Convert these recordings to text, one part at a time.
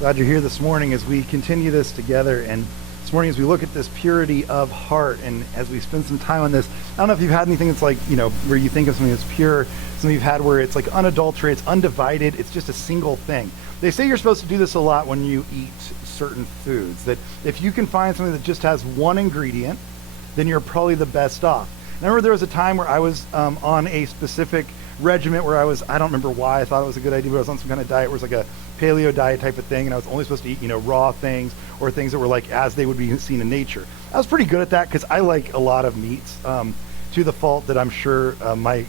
Glad you're here this morning as we continue this together. And this morning as we look at this purity of heart and as we spend some time on this, I don't know if you've had anything that's like, where you think of something that's pure, something you've had where it's like unadulterated, it's undivided, it's just a single thing. They say you're supposed to do this a lot when you eat certain foods, that if you can find something that just has one ingredient, then you're probably the best off. And I remember there was a time where I was on a specific regiment where I don't remember why I thought it was a good idea, but I was on some kind of diet where it was like a paleo diet type of thing, and I was only supposed to eat, raw things or things that were like as they would be seen in nature. I was pretty good at that because I like a lot of meats, to the fault that I'm sure my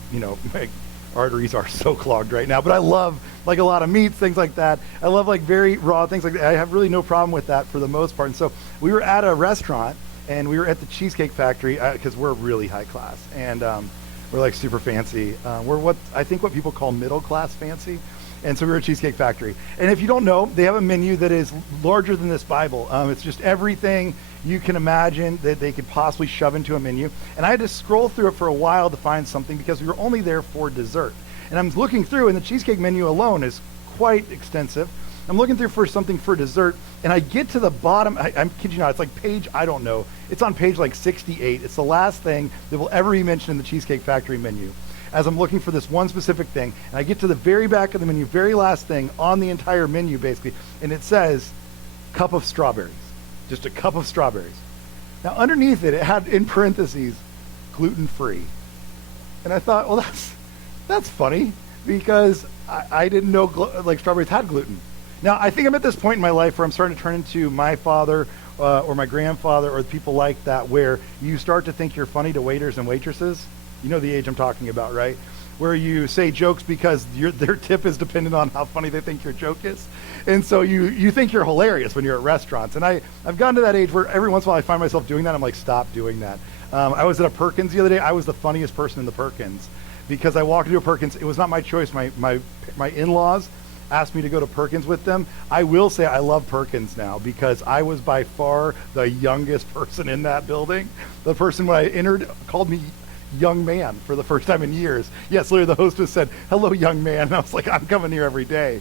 arteries are so clogged right now, but I love like a lot of meats, things like that. I love like very raw things like that. I have really no problem with that for the most part. And so we were at a restaurant and we were at the Cheesecake Factory because we're really high class and we're like super fancy. We're what people call middle class fancy. And so we were at Cheesecake Factory. And if you don't know, they have a menu that is larger than this Bible. It's just everything you can imagine that they could possibly shove into a menu. And I had to scroll through it for a while to find something because we were only there for dessert. And I'm looking through, and the cheesecake menu alone is quite extensive. I'm looking through for something for dessert, and I get to the bottom. I'm kidding you not, it's like page, I don't know. It's on page like 68. It's the last thing that will ever be mentioned in the Cheesecake Factory menu. As I'm looking for this one specific thing, and I get to the very back of the menu, very last thing on the entire menu basically, and it says, cup of strawberries. Just a cup of strawberries. Now underneath it, it had in parentheses, gluten-free. And I thought, well, that's funny, because I didn't know strawberries had gluten. Now, I think I'm at this point in my life where I'm starting to turn into my father or my grandfather or people like that, where you start to think you're funny to waiters and waitresses. You know the age I'm talking about, right? Where you say jokes because their tip is dependent on how funny they think your joke is. And so you think you're hilarious when you're at restaurants. And I've gotten to that age where every once in a while I find myself doing that. I'm like, stop doing that. I was at a Perkins the other day. I was the funniest person in the Perkins because I walked into a Perkins. It was not my choice. My in-laws asked me to go to Perkins with them. I will say I love Perkins now because I was by far the youngest person in that building. The person when I entered called me young man for the first time in years. Yes, literally the hostess said, hello, young man. And I was like, I'm coming here every day.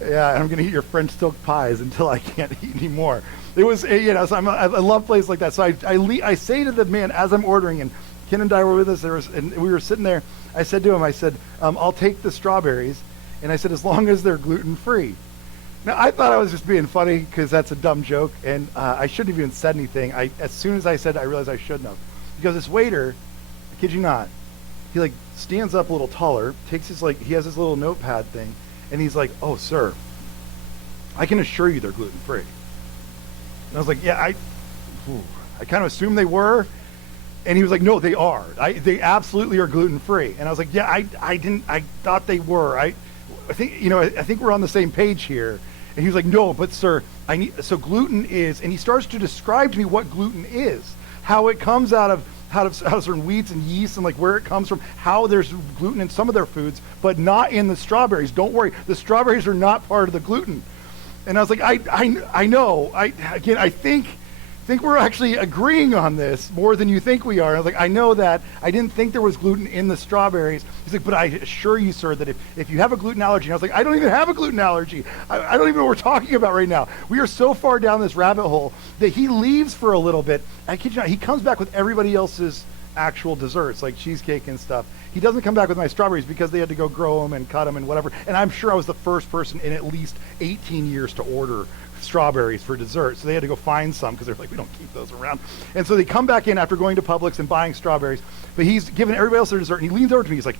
Yeah, and I'm going to eat your French silk pies until I can't eat anymore. It was, so I love places like that. So I say to the man as I'm ordering, and Ken and I were with us, and we were sitting there, I said to him, I'll take the strawberries. And I said, as long as they're gluten-free. Now, I thought I was just being funny because that's a dumb joke, and I shouldn't have even said anything. As soon as I said it, I realized I shouldn't have. Because this waiter, I kid you not, he stands up a little taller, takes he has his little notepad thing, and he's like, oh, sir, I can assure you they're gluten-free. And I was like, yeah, I kind of assumed they were. And he was like, no, they are. They absolutely are gluten-free. And I was like, yeah, I thought they were. I think we're on the same page here. And he was like, no, but sir, so gluten is, and he starts to describe to me what gluten is, how it comes out of certain wheats and yeast and where it comes from, how there's gluten in some of their foods, but not in the strawberries. Don't worry, the strawberries are not part of the gluten. And I was like, I know. I think we're actually agreeing on this more than you think we are. And I was like, I know that. I didn't think there was gluten in the strawberries. He's like, but I assure you, sir, that if you have a gluten allergy, and I was like, I don't even have a gluten allergy. I don't even know what we're talking about right now. We are so far down this rabbit hole that he leaves for a little bit. I kid you not, he comes back with everybody else's actual desserts, like cheesecake and stuff. He doesn't come back with my strawberries because they had to go grow them and cut them and whatever. And I'm sure I was the first person in at least 18 years to order strawberries for dessert. So they had to go find some because they're like, we don't keep those around. And so they come back in after going to Publix and buying strawberries, but he's giving everybody else their dessert, and he leans over to me. He's like,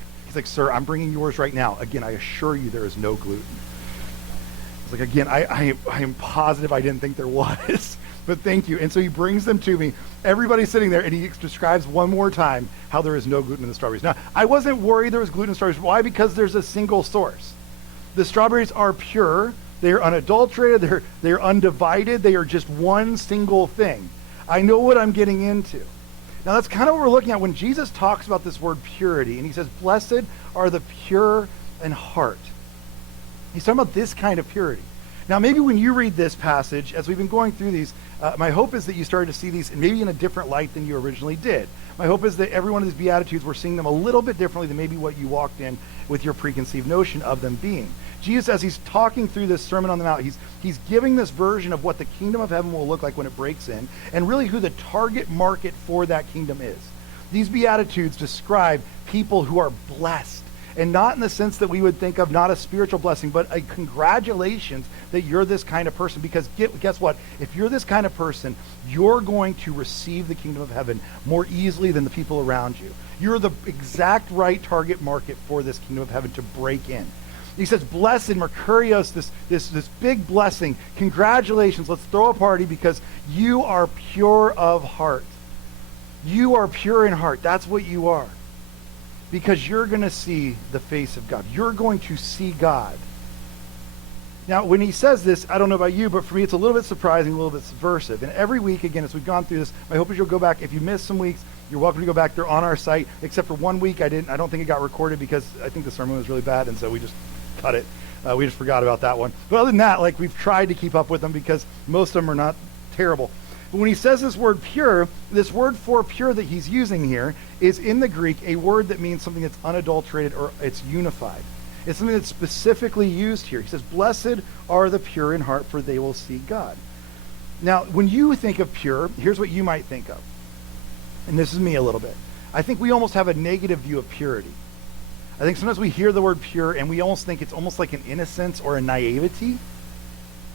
sir, I'm bringing yours right now. Again, I assure you there is no gluten. I was like, again, I am positive I didn't think there was, but thank you. And so he brings them to me. Everybody's sitting there, and he describes one more time how there is no gluten in the strawberries. Now, I wasn't worried there was gluten in strawberries. Why? Because there's a single source. The strawberries are pure. They are unadulterated, they're undivided, they are just one single thing. I know what I'm getting into. Now that's kind of what we're looking at when Jesus talks about this word purity, and he says, blessed are the pure in heart. He's talking about this kind of purity. Now, maybe when you read this passage, as we've been going through these, my hope is that you started to see these maybe in a different light than you originally did. My hope is that every one of these Beatitudes, we're seeing them a little bit differently than maybe what you walked in with your preconceived notion of them being. Jesus, as he's talking through this Sermon on the Mount, he's giving this version of what the kingdom of heaven will look like when it breaks in, and really who the target market for that kingdom is. These Beatitudes describe people who are blessed, and not in the sense that we would think of not a spiritual blessing, but a congratulations that you're this kind of person. Because guess what? If you're this kind of person, you're going to receive the kingdom of heaven more easily than the people around you. You're the exact right target market for this kingdom of heaven to break in. He says, blessed, Mercurios, this big blessing. Congratulations, let's throw a party because you are pure of heart. You are pure in heart. That's what you are. Because you're going to see the face of God. You're going to see God. Now, when he says this, I don't know about you, but for me, it's a little bit surprising, a little bit subversive. And every week, again, as we've gone through this, my hope is you'll go back. If you missed some weeks, you're welcome to go back. They're on our site, except for 1 week. I don't think it got recorded because I think the sermon was really bad, and so we just cut it. We just forgot about that one. But other than that, we've tried to keep up with them because most of them are not terrible. But when he says this word pure, this word for pure that he's using here is in the Greek a word that means something that's unadulterated or it's unified. It's something that's specifically used here. He says, blessed are the pure in heart, for they will see God. Now, when you think of pure, here's what you might think of. And this is me a little bit. I think we almost have a negative view of purity. I think sometimes we hear the word pure and we almost think it's almost like an innocence or a naivety.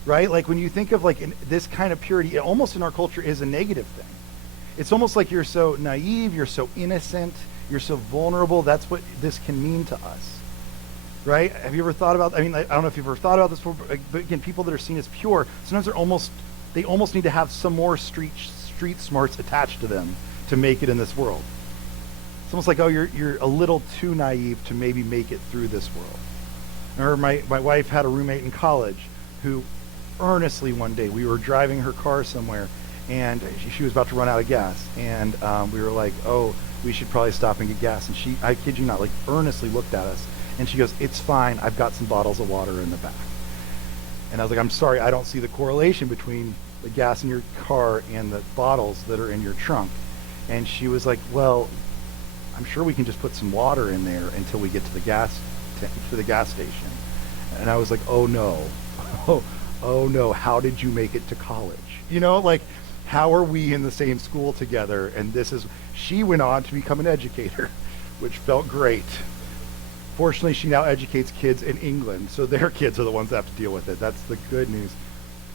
Right? When you think of this kind of purity, it almost in our culture is a negative thing. It's almost like you're so naive, you're so innocent, you're so vulnerable. That's what this can mean to us. Right? Have you ever thought about, I don't know if you've ever thought about this before, but again, people that are seen as pure, sometimes they almost need to have some more street smarts attached to them to make it in this world. It's almost like, oh, you're a little too naive to maybe make it through this world. I remember my wife had a roommate in college who earnestly one day, we were driving her car somewhere and she was about to run out of gas, and we were like, oh, we should probably stop and get gas. And she, I kid you not, earnestly looked at us and she goes, it's fine, I've got some bottles of water in the back. And I was like, I'm sorry, I don't see the correlation between the gas in your car and the bottles that are in your trunk. And she was like, well, I'm sure we can just put some water in there until we get to the gas station. And I was like, oh no. Oh no, how did you make it to college? How are we in the same school together? And she went on to become an educator, which felt great. Fortunately, she now educates kids in England, so their kids are the ones that have to deal with it. That's the good news.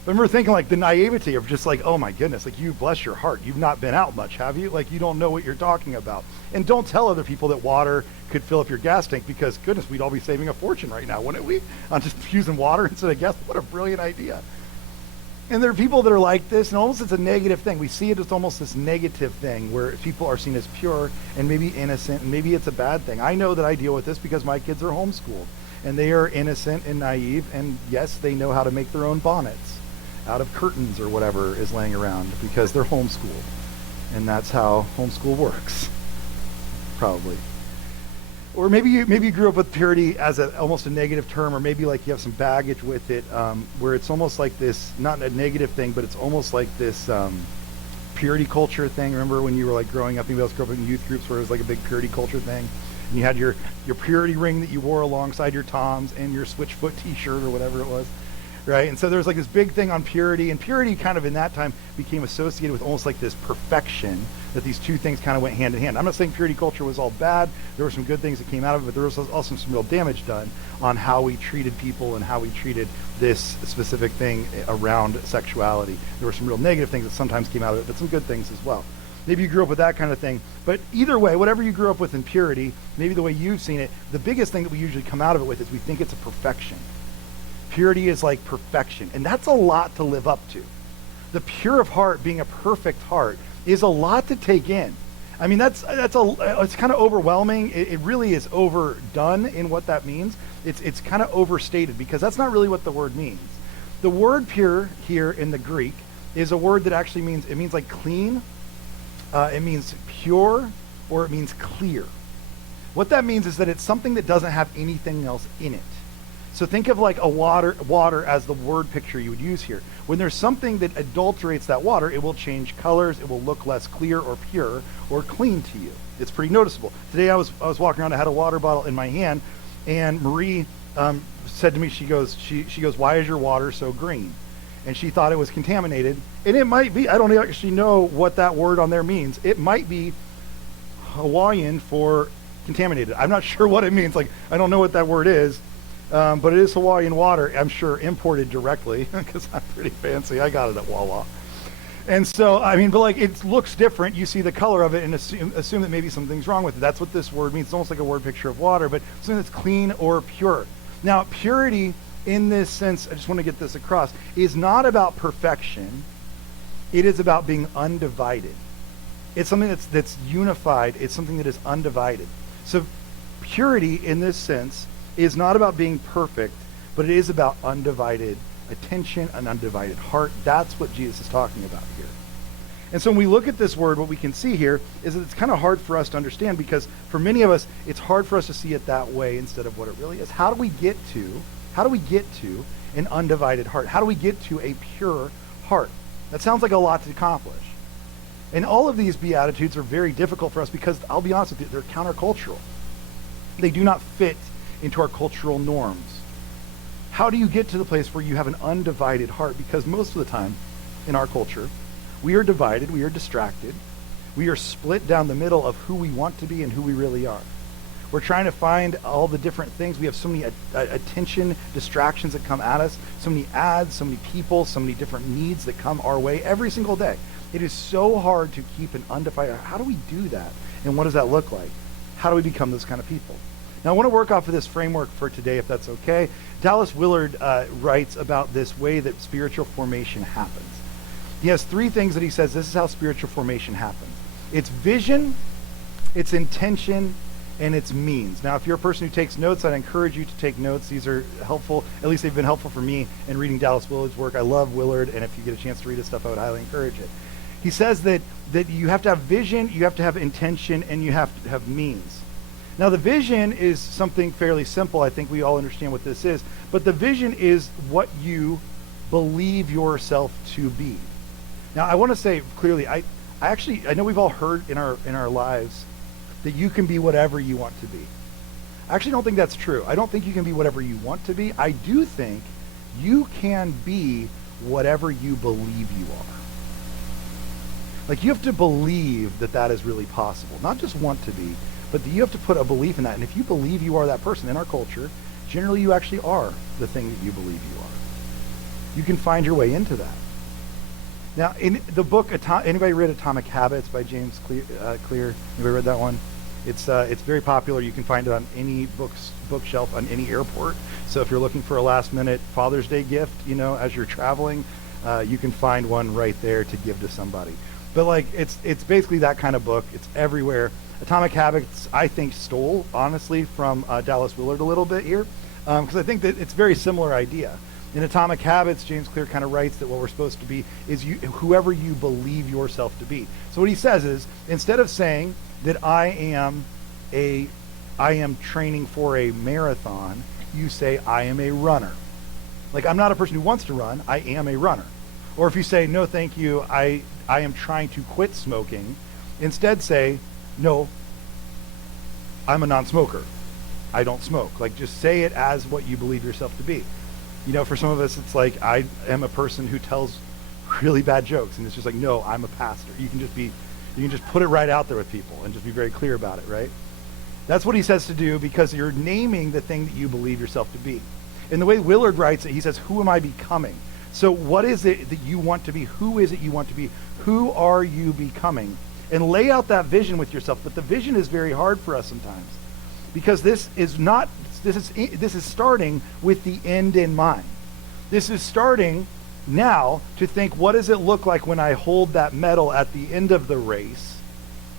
But I remember thinking the naivety of just oh my goodness, you bless your heart. You've not been out much, have you? You don't know what you're talking about. And don't tell other people that water could fill up your gas tank because goodness, we'd all be saving a fortune right now, wouldn't we? On just using water instead of gas. What a brilliant idea. And there are people that are like this, and almost it's a negative thing. We see it as almost this negative thing where people are seen as pure and maybe innocent, and maybe it's a bad thing. I know that I deal with this because my kids are homeschooled, and they are innocent and naive, and yes, they know how to make their own bonnets out of curtains or whatever is laying around because they're homeschooled. And that's how homeschool works, probably. Or maybe you grew up with purity as almost a negative term, or maybe you have some baggage with it, where it's almost like this, not a negative thing, but it's almost like this purity culture thing. Remember when you were growing up, maybe else grew up in youth groups where it was a big purity culture thing, and you had your purity ring that you wore alongside your Toms and your Switchfoot t-shirt or whatever it was. Right? And so there's this big thing on purity, and purity kind of in that time became associated with almost this perfection, that these two things kind of went hand in hand. I'm not saying purity culture was all bad. There were some good things that came out of it, but there was also some real damage done on how we treated people and how we treated this specific thing around sexuality. There were some real negative things that sometimes came out of it, but some good things as well. Maybe you grew up with that kind of thing. But either way, whatever you grew up with in purity, maybe the way you've seen it, the biggest thing that we usually come out of it with is we think it's a perfection. Purity is like perfection, and that's a lot to live up to. The pure of heart being a perfect heart is a lot to take in. It's kind of overwhelming. It really is overdone in what that means. It's kind of overstated because that's not really what the word means. The word pure here in the Greek is a word that actually means clean, it means pure, or it means clear. What that means is that it's something that doesn't have anything else in it. So think of like a water as the word picture you would use here. When there's something that adulterates that water, it will change colors, it will look less clear or pure or clean to you. It's pretty noticeable. Today I was walking around, I had a water bottle in my hand, and Marie said to me, she goes, "Why is your water so green?" And she thought it was contaminated. And it might be, I don't actually know what that word on there means. It might be Hawaiian for contaminated. I'm not sure what it means. Like, I don't know what that word is. But it is Hawaiian water, I'm sure, imported directly, because I'm pretty fancy. I got it at Wawa. And so, I mean, but like, it looks different. You see the color of it and assume that maybe something's wrong with it. That's what this word means. It's almost like a word picture of water, but something that's clean or pure. Now, purity in this sense, I just want to get this across, is not about perfection. It is about being undivided. It's something that's unified. It's something that is undivided. So purity in this sense is not about being perfect, but it is about undivided attention, an undivided heart. That's what Jesus is talking about here. And so when we look at this word, what we can see here is that it's kind of hard for us to understand, because for many of us, it's hard for us to see it that way instead of what it really is. How do we get to an undivided heart? How do we get to a pure heart? That sounds like a lot to accomplish. And all of these Beatitudes are very difficult for us because, I'll be honest with you, they're countercultural. They do not fit into our cultural norms. How do you get to the place where you have an undivided heart? Because most of the time in our culture, we are divided, we are distracted, we are split down the middle of who we want to be and who we really are. We're trying to find all the different things. We have so many attention distractions that come at us, so many ads, so many people, so many different needs that come our way every single day. It is so hard to keep an undivided. How do we do that? And what does that look like? How do we become those kind of people? Now, I want to work off of this framework for today, if that's okay. Dallas Willard writes about this way that spiritual formation happens. He has 3 things that he says this is how spiritual formation happens. It's vision, it's intention, and it's means. Now, if you're a person who takes notes, I'd encourage you to take notes. These are helpful. At least they've been helpful for me in reading Dallas Willard's work. I love Willard, and if you get a chance to read his stuff, I would highly encourage it. He says that you have to have vision, you have to have intention, and you have to have means. Now, the vision is something fairly simple. I think we all understand what this is. But the vision is what you believe yourself to be. Now, I want to say clearly, I know we've all heard in our lives that you can be whatever you want to be. I actually don't think that's true. I don't think you can be whatever you want to be. I do think you can be whatever you believe you are. Like, you have to believe that that is really possible. Not just want to be, but you have to put a belief in that. And if you believe you are that person in our culture, generally you actually are the thing that you believe you are. You can find your way into that. Now, in the book, anybody read Atomic Habits by James Clear? Anybody read that one? It's very popular. You can find it on any bookshelf on any airport. So if you're looking for a last-minute Father's Day gift, as you're traveling, you can find one right there to give to somebody. But like, it's basically that kind of book. It's everywhere. Atomic Habits, I think, stole, honestly, from Dallas Willard a little bit here, because I think that it's a very similar idea. In Atomic Habits, James Clear kind of writes that what we're supposed to be is whoever you believe yourself to be. So what he says is, instead of saying that I am training for a marathon, you say I am a runner. Like, I'm not a person who wants to run, I am a runner. Or if you say, no, thank you, I am trying to quit smoking, instead say, no, I'm a non-smoker. I don't smoke. Like, just say it as what you believe yourself to be. For some of us, it's like, I am a person who tells really bad jokes, and it's just like, no, I'm a pastor. You can just put it right out there with people and just be very clear about it, right? That's what he says to do, because you're naming the thing that you believe yourself to be. And the way Willard writes it, he says, who am I becoming? So what is it that you want to be? Who is it you want to be? Who are you becoming? And lay out that vision with yourself. But the vision is very hard for us sometimes, because this is starting with the end in mind. This is starting now to think, what does it look like when I hold that medal at the end of the race,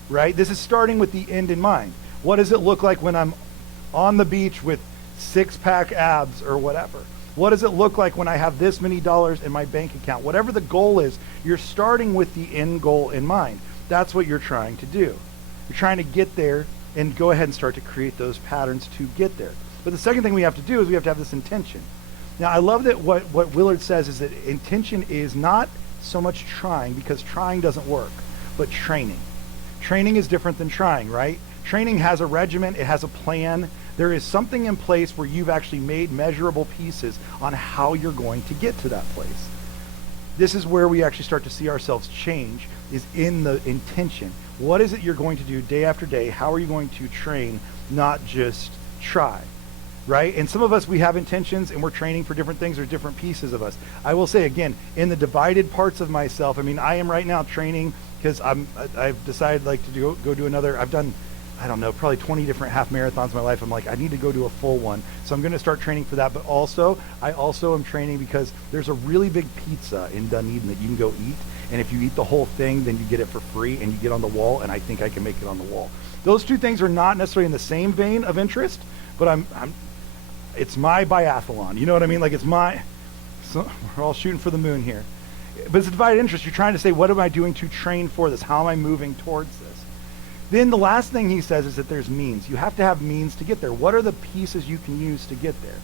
right? This is starting with the end in mind. What does it look like when I'm on the beach with 6-pack abs or whatever? What does it look like when I have this many dollars in my bank account? Whatever the goal is, you're starting with the end goal in mind. That's what you're trying to do. You're trying to get there and go ahead and start to create those patterns to get there. But the second thing we have to do is we have to have this intention. Now, I love that what Willard says is that intention is not so much trying, because trying doesn't work, but training. Training is different than trying, right? Training has a regimen, it has a plan. There is something in place where you've actually made measurable pieces on how you're going to get to that place. This is where we actually start to see ourselves change, is in the intention. What is it you're going to do day after day? How are you going to train, not just try, right? And some of us, we have intentions and we're training for different things. There's different pieces of us. I will say again, in the divided parts of myself, I mean, I am right now training because I've decided like to go do another, I've done, I don't know, probably 20 different half marathons in my life. I'm like, I need to go do a full one. So I'm going to start training for that. But also, I also am training because there's a really big pizza in Dunedin that you can go eat. And if you eat the whole thing, then you get it for free and you get on the wall. And I think I can make it on the wall. Those two things are not necessarily in the same vein of interest, but it's my biathlon. You know what I mean? Like so we're all shooting for the moon here. But it's a divided interest. You're trying to say, what am I doing to train for this? How am I moving towards this? Then the last thing he says is that there's means. You have to have means to get there. What are the pieces you can use to get there?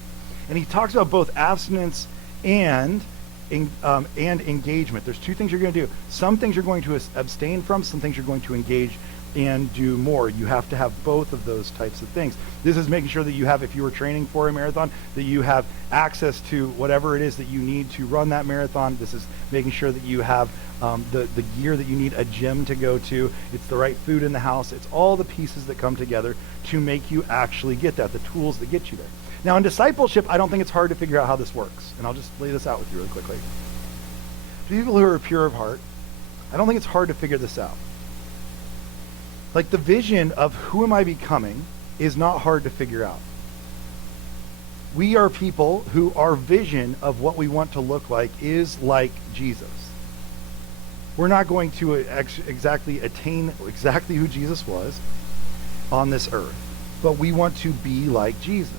And he talks about both abstinence and engagement. There's two things you're going to do. Some things you're going to abstain from, some things you're going to engage and do more. You have to have both of those types of things. This is making sure that you have, if you were training for a marathon, that you have access to whatever it is that you need to run that marathon. This is making sure that you have the gear that you need, a gym to go to. It's the right food in the house. It's all the pieces that come together to make you actually get that, the tools that get you there. Now in discipleship, I don't think it's hard to figure out how this works. And I'll just lay this out with you really quickly. To people who are pure of heart, I don't think it's hard to figure this out. Like the vision of who am I becoming is not hard to figure out. We are people who our vision of what we want to look like is like Jesus. We're not going to exactly attain exactly who Jesus was on this earth, but we want to be like Jesus.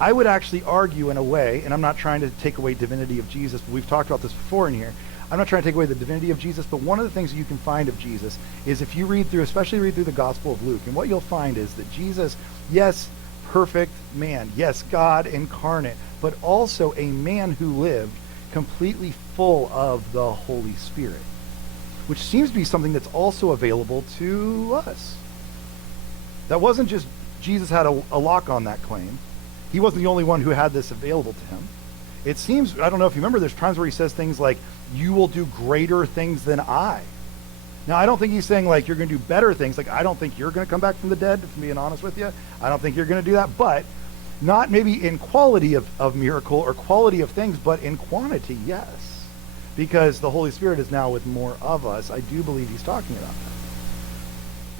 I would actually argue in a way, and I'm not trying to take away divinity of Jesus, but we've talked about this before in here. I'm not trying to take away the divinity of Jesus, but one of the things that you can find of Jesus is if you read through, especially read through the Gospel of Luke, and what you'll find is that Jesus, yes, perfect man, yes, God incarnate, but also a man who lived completely full of the Holy Spirit, which seems to be something that's also available to us. That wasn't just Jesus had a lock on that claim. He wasn't the only one who had this available to him. It seems, I don't know if you remember, there's times where he says things like, you will do greater things than I. Now, I don't think he's saying like you're going to do better things. Like, I don't think you're going to come back from the dead, if I'm being honest with you. I don't think you're going to do that, but not maybe in quality of miracle or quality of things, but in quantity, yes. Because the Holy Spirit is now with more of us. I do believe he's talking about that.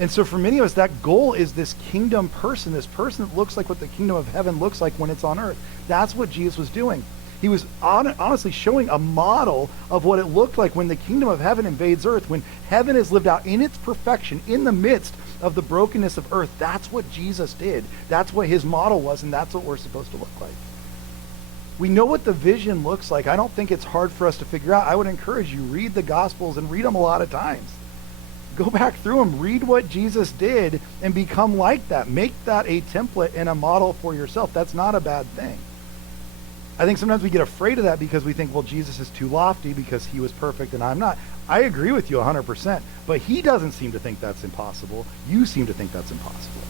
And so for many of us, that goal is this kingdom person, this person that looks like what the kingdom of heaven looks like when it's on earth. That's what Jesus was doing. He was honestly showing a model of what it looked like when the kingdom of heaven invades earth, when heaven is lived out in its perfection, in the midst of the brokenness of earth. That's what Jesus did. That's what his model was, and that's what we're supposed to look like. We know what the vision looks like. I don't think it's hard for us to figure out. I would encourage you, read the Gospels and read them a lot of times. Go back through them, read what Jesus did, and become like that. Make that a template and a model for yourself. That's not a bad thing. I think sometimes we get afraid of that because we think, well, Jesus is too lofty because he was perfect and I'm not. I agree with you 100%, but he doesn't seem to think that's impossible. You seem to think that's impossible.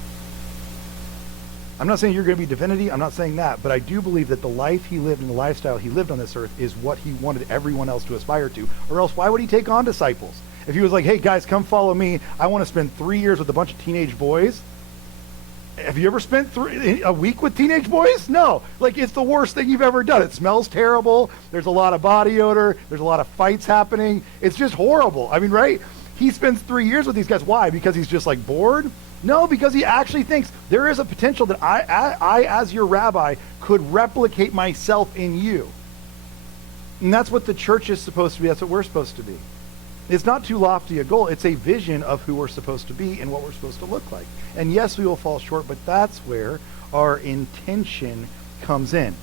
I'm not saying you're going to be divinity. I'm not saying that, but I do believe that the life he lived and the lifestyle he lived on this earth is what he wanted everyone else to aspire to, or else why would he take on disciples? If he was like, hey guys, come follow me. I want to spend 3 years with a bunch of teenage boys. Have you ever spent a week with teenage boys? No. Like, it's the worst thing you've ever done. It smells terrible. There's a lot of body odor. There's a lot of fights happening. It's just horrible. I mean, right? He spends 3 years with these guys. Why? Because he's just like bored? No, because he actually thinks there is a potential that I as your rabbi, could replicate myself in you. And that's what the church is supposed to be. That's what we're supposed to be. It's not too lofty a goal. It's a vision of who we're supposed to be and what we're supposed to look like. And yes, we will fall short, but that's where our intention comes in.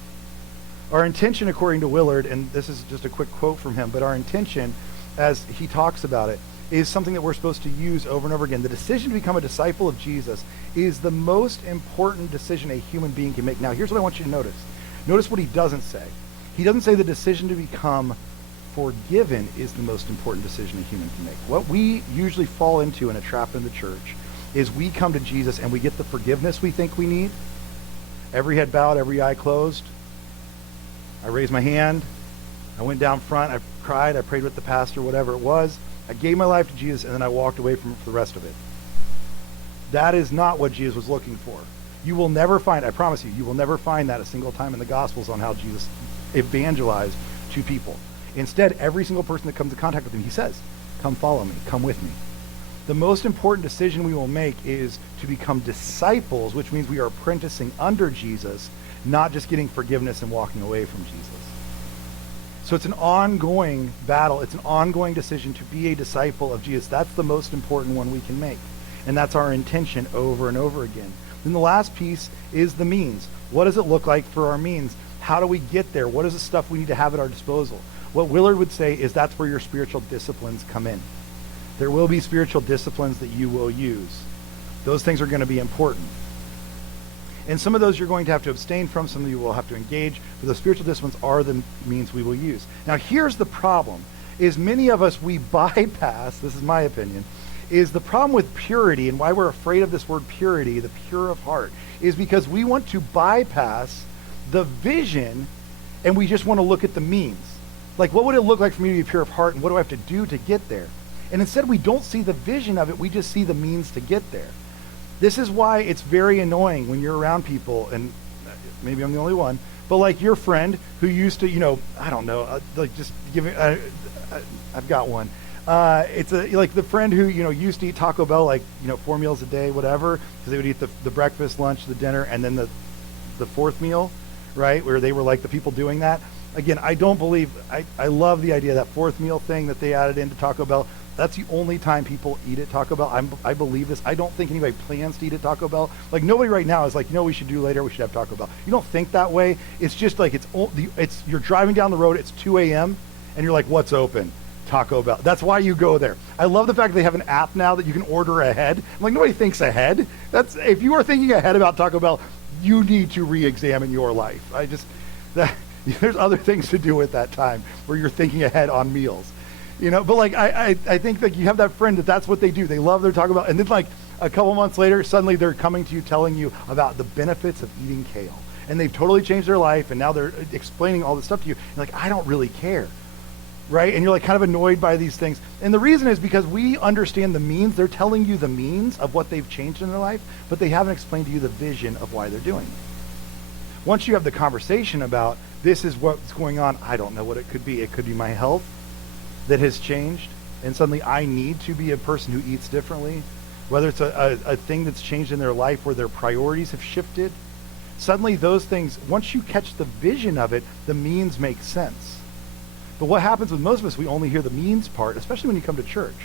Our intention, according to Willard, and this is just a quick quote from him, but our intention, as he talks about it, is something that we're supposed to use over and over again. The decision to become a disciple of Jesus is the most important decision a human being can make. Now, here's what I want you to notice. Notice what he doesn't say. He doesn't say the decision to become forgiven is the most important decision a human can make. What we usually fall into in a trap in the church is we come to Jesus and we get the forgiveness we think we need. Every head bowed, every eye closed. I raised my hand. I went down front. I cried. I prayed with the pastor, whatever it was. I gave my life to Jesus, and then I walked away from it for the rest of it. That is not what Jesus was looking for. You will never find, I promise you will never find that a single time in the Gospels on how Jesus evangelized to people. Instead, every single person that comes in contact with him, he says, come follow me, come with me. The most important decision we will make is to become disciples, which means we are apprenticing under Jesus, not just getting forgiveness and walking away from Jesus. So it's an ongoing battle. It's an ongoing decision to be a disciple of Jesus. That's the most important one we can make. And that's our intention over and over again. Then the last piece is the means. What does it look like for our means? How do we get there? What is the stuff we need to have at our disposal? What Willard would say is that's where your spiritual disciplines come in. There will be spiritual disciplines that you will use. Those things are going to be important. And some of those you're going to have to abstain from, some of you will have to engage, but the spiritual disciplines are the means we will use. Now here's the problem, is many of us, we bypass, this is my opinion, is the problem with purity and why we're afraid of this word purity, the pure of heart, is because we want to bypass the vision and we just want to look at the means. Like, what would it look like for me to be pure of heart and what do I have to do to get there? And instead we don't see the vision of it, we just see the means to get there. This is why it's very annoying when you're around people, and maybe I'm the only one, but like your friend who used to, I don't know, like just give me, I've got one. It's like the friend who, used to eat Taco Bell, like, 4 meals a day, whatever, because they would eat the breakfast, lunch, the dinner, and then the fourth meal, right, where they were like the people doing that. Again, I don't believe, I love the idea of that fourth meal thing that they added into Taco Bell. That's the only time people eat at Taco Bell. I believe this. I don't think anybody plans to eat at Taco Bell. Like, nobody right now is like, we should do later, we should have Taco Bell. You don't think that way. It's just like, you're driving down the road, it's 2 a.m., and you're like, what's open? Taco Bell. That's why you go there. I love the fact that they have an app now that you can order ahead. I'm like, nobody thinks ahead. If you are thinking ahead about Taco Bell, you need to re-examine your life. There's other things to do at that time where you're thinking ahead on meals. But like, I think like you have that friend that's what they do. They love their Taco Bell. And then like a couple months later, suddenly they're coming to you telling you about the benefits of eating kale. And they've totally changed their life. And now they're explaining all this stuff to you. You're like, I don't really care. Right? And you're like kind of annoyed by these things. And the reason is because we understand the means. They're telling you the means of what they've changed in their life, but they haven't explained to you the vision of why they're doing it. Once you have the conversation about this is what's going on, I don't know what it could be. It could be my health that has changed, and suddenly I need to be a person who eats differently. Whether it's a thing that's changed in their life where their priorities have shifted. Suddenly those things, once you catch the vision of it, the means make sense. But what happens with most of us, we only hear the means part, especially when you come to church.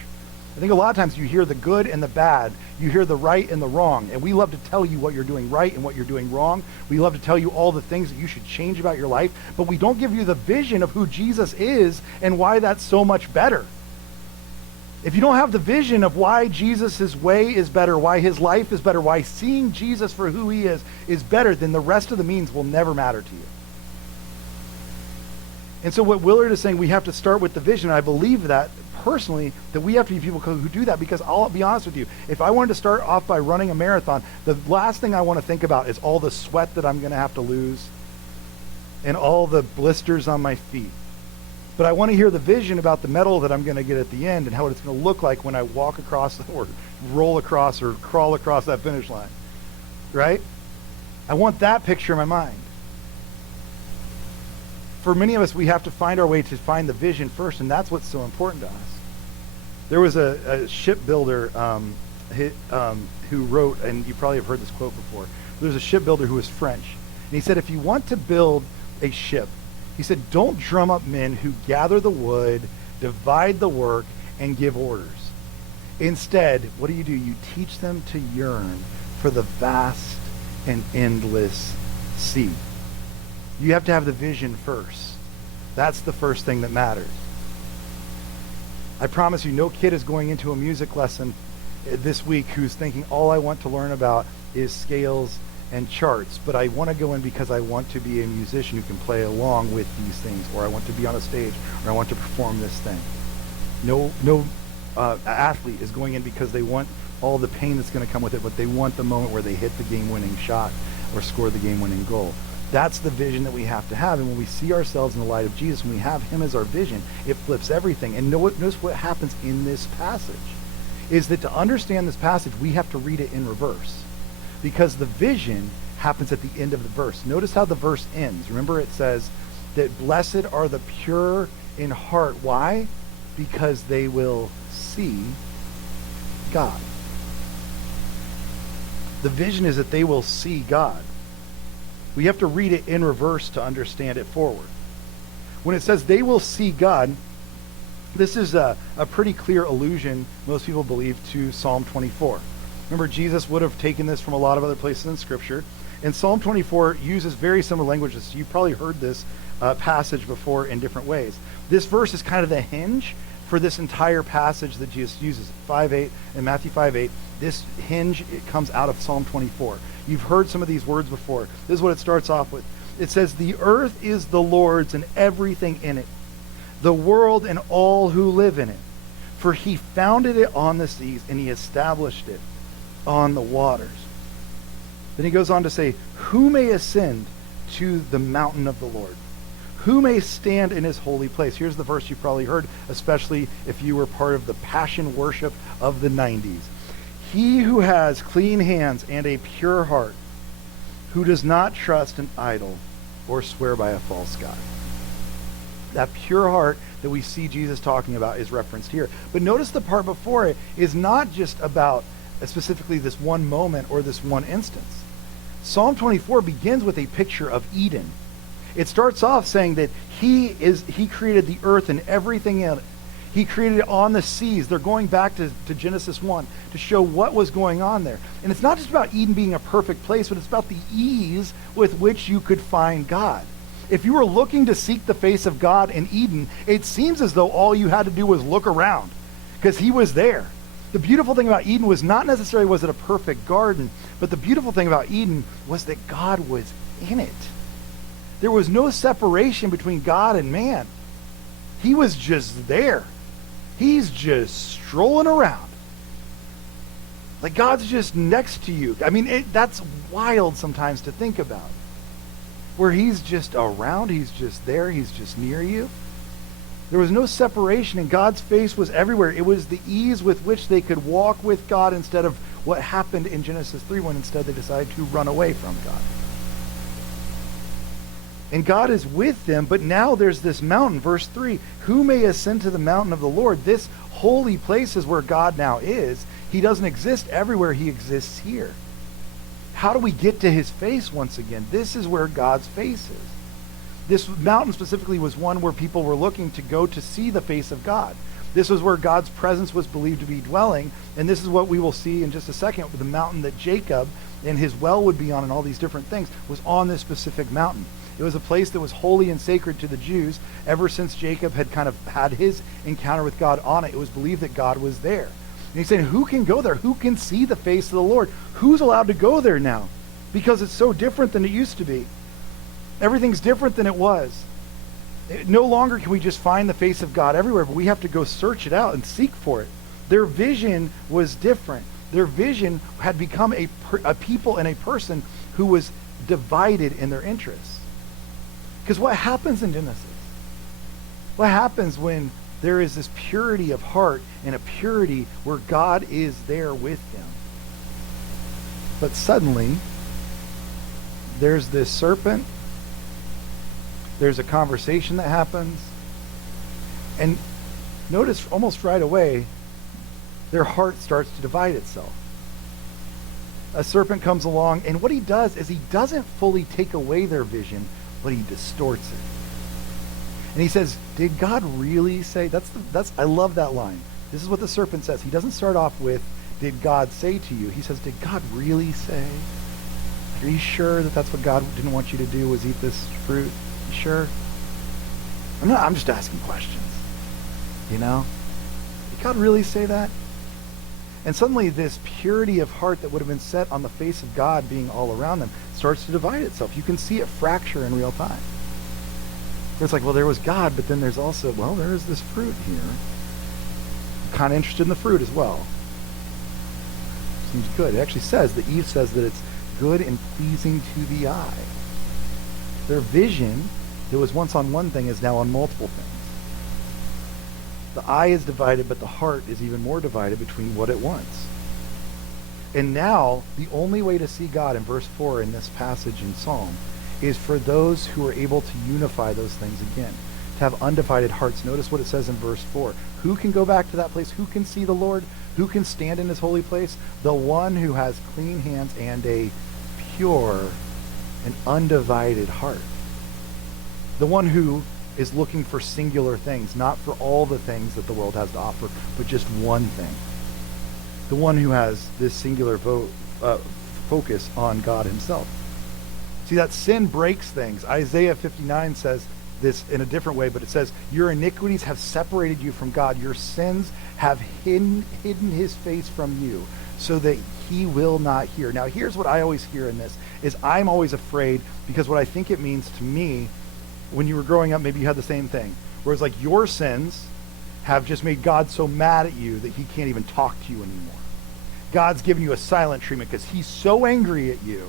I think a lot of times you hear the good and the bad. You hear the right and the wrong. And we love to tell you what you're doing right and what you're doing wrong. We love to tell you all the things that you should change about your life. But we don't give you the vision of who Jesus is and why that's so much better. If you don't have the vision of why Jesus' way is better, why his life is better, why seeing Jesus for who he is better, then the rest of the means will never matter to you. And so what Willard is saying, we have to start with the vision. I believe that personally, that we have to be people who do that, because I'll be honest with you, if I wanted to start off by running a marathon, the last thing I want to think about is all the sweat that I'm going to have to lose and all the blisters on my feet. But I want to hear the vision about the medal that I'm going to get at the end and how it's going to look like when I walk across or roll across or crawl across that finish line, right? I want that picture in my mind. For many of us, we have to find our way to find the vision first, and that's what's so important to us. There was a shipbuilder who wrote, and you probably have heard this quote before, there's a shipbuilder who was French. And he said, if you want to build a ship, he said, don't drum up men who gather the wood, divide the work, and give orders. Instead, what do? You teach them to yearn for the vast and endless sea. You have to have the vision first. That's the first thing that matters. I promise you, no kid is going into a music lesson this week who's thinking all I want to learn about is scales and charts, but I want to go in because I want to be a musician who can play along with these things, or I want to be on a stage, or I want to perform this thing. No athlete is going in because they want all the pain that's going to come with it, but they want the moment where they hit the game-winning shot or score the game-winning goal. That's the vision that we have to have. And when we see ourselves in the light of Jesus, when we have him as our vision, it flips everything. And notice what happens in this passage is that to understand this passage, we have to read it in reverse, because the vision happens at the end of the verse. Notice how the verse ends. Remember, it says that blessed are the pure in heart. Why? Because they will see God. The vision is that they will see God. We have to read it in reverse to understand it forward. When it says they will see God, this is a pretty clear allusion, most people believe, to Psalm 24. Remember, Jesus would have taken this from a lot of other places in Scripture. And Psalm 24 uses very similar languages. You've probably heard this passage before in different ways. This verse is kind of the hinge for this entire passage that Jesus uses. 5:8 and Matthew 5:8. This hinge, it comes out of Psalm 24. You've heard some of these words before. This is what it starts off with. It says, the earth is the Lord's and everything in it, the world and all who live in it. For he founded it on the seas and he established it on the waters. Then he goes on to say, who may ascend to the mountain of the Lord? Who may stand in his holy place? Here's the verse you probably heard, especially if you were part of the passion worship of the 90s. He who has clean hands and a pure heart, who does not trust an idol or swear by a false god. That pure heart that we see Jesus talking about is referenced here. But notice the part before it is not just about specifically this one moment or this one instance. Psalm 24 begins with a picture of Eden. It starts off saying that he created the earth and everything in it. He created it on the seas. They're going back to Genesis 1 to show what was going on there. And it's not just about Eden being a perfect place, but it's about the ease with which you could find God. If you were looking to seek the face of God in Eden, it seems as though all you had to do was look around, because he was there. The beautiful thing about Eden was not necessarily was it a perfect garden, but the beautiful thing about Eden was that God was in it. There was no separation between God and man. He was just there. He's just strolling around. Like God's just next to you. I mean, that's wild sometimes to think about. Where he's just around, he's just there, he's just near you. There was no separation, and God's face was everywhere. It was the ease with which they could walk with God instead of what happened in Genesis 3 when instead they decided to run away from God. And God is with them, but now there's this mountain. Verse 3, who may ascend to the mountain of the Lord? This holy place is where God now is. He doesn't exist everywhere. He exists here. How do we get to his face once again? This is where God's face is. This mountain specifically was one where people were looking to go to see the face of God. This was where God's presence was believed to be dwelling, and this is what we will see in just a second. The mountain that Jacob and his well would be on and all these different things was on this specific mountain. It was a place that was holy and sacred to the Jews. Ever since Jacob had kind of had his encounter with God on it, it was believed that God was there. And he's saying, who can go there? Who can see the face of the Lord? Who's allowed to go there now? Because it's so different than it used to be. Everything's different than it was. No longer can we just find the face of God everywhere, but we have to go search it out and seek for it. Their vision was different. Their vision had become a people and a person who was divided in their interests. Because what happens in Genesis? What happens when there is this purity of heart and a purity where God is there with them? But suddenly, there's this serpent. There's a conversation that happens. And notice almost right away, their heart starts to divide itself. A serpent comes along, and what he does is he doesn't fully take away their vision, but he distorts it. And he says, did God really say? I love that line. This is what the serpent says. He doesn't start off with, did God say to you? He says, did God really say? Are you sure that that's what God didn't want you to do, was eat this fruit? You sure? I'm just asking questions, you know? did God really say that? And suddenly this purity of heart that would have been set on the face of God being all around them starts to divide itself. You can see it fracture in real time. Where it's like, well, there was God, but then there's also, well, there is this fruit here. I'm kind of interested in the fruit as well. Seems good. It actually says, that Eve says that it's good and pleasing to the eye. Their vision that was once on one thing is now on multiple things. The eye is divided, but the heart is even more divided between what it wants. And now, the only way to see God in verse 4 in this passage in Psalm is for those who are able to unify those things again, to have undivided hearts. Notice what it says in verse 4. Who can go back to that place? Who can see the Lord? Who can stand in his holy place? The one who has clean hands and a pure and undivided heart. The one who is looking for singular things, not for all the things that the world has to offer, but just one thing. The one who has this singular focus on God himself. See, that sin breaks things. Isaiah 59 says this in a different way, but it says, your iniquities have separated you from God. Your sins have hidden his face from you so that he will not hear. Now, here's what I always hear in this, is I'm always afraid, because what I think it means to me, when you were growing up, maybe you had the same thing, where it's like your sins have just made God so mad at you that he can't even talk to you anymore. God's given you a silent treatment because he's so angry at you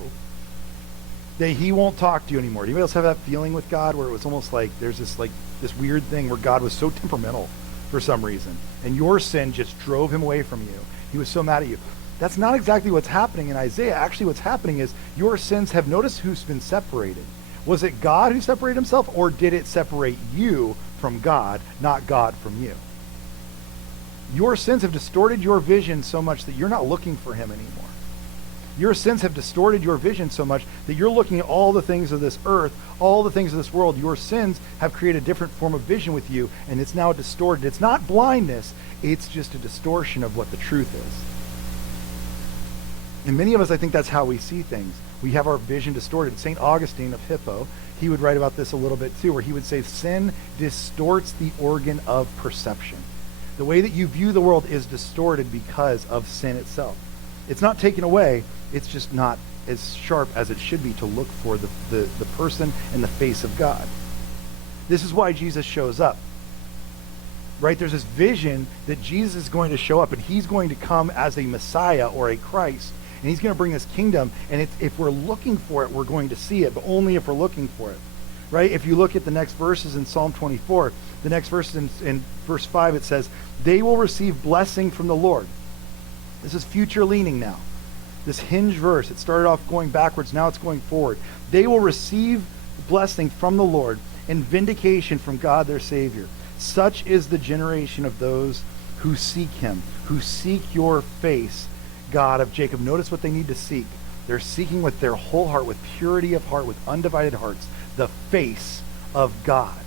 that he won't talk to you anymore. Do anybody else have that feeling with God where it was almost like there's this weird thing where God was so temperamental for some reason, and your sin just drove him away from you? He was so mad at you. That's not exactly what's happening in Isaiah. Actually, what's happening is your sins have, noticed who's been separated. Was it God who separated himself, or did it separate you from God, not God from you? Your sins have distorted your vision so much that you're not looking for him anymore. Your sins have distorted your vision so much that you're looking at all the things of this earth, all the things of this world. Your sins have created a different form of vision with you, and it's now distorted. It's not blindness, it's just a distortion of what the truth is. And many of us, I think that's how we see things. We have our vision distorted. St. Augustine of Hippo, he would write about this a little bit too, where he would say sin distorts the organ of perception. The way that you view the world is distorted because of sin itself. It's not taken away, it's just not as sharp as it should be to look for the person and the face of God. This is why Jesus shows up. Right? There's this vision that Jesus is going to show up, and he's going to come as a Messiah or a Christ, and he's going to bring this kingdom, and if we're looking for it, we're going to see it, but only if we're looking for it. Right? If you look at the next verses in Psalm 24, the next verse in verse 5, it says, they will receive blessing from the Lord. This is future leaning now. This hinge verse, it started off going backwards, now it's going forward. They will receive blessing from the Lord and vindication from God their Savior. Such is the generation of those who seek him, who seek your face, God of Jacob. Notice what they need to seek. They're seeking with their whole heart, with purity of heart, with undivided hearts, the face of God.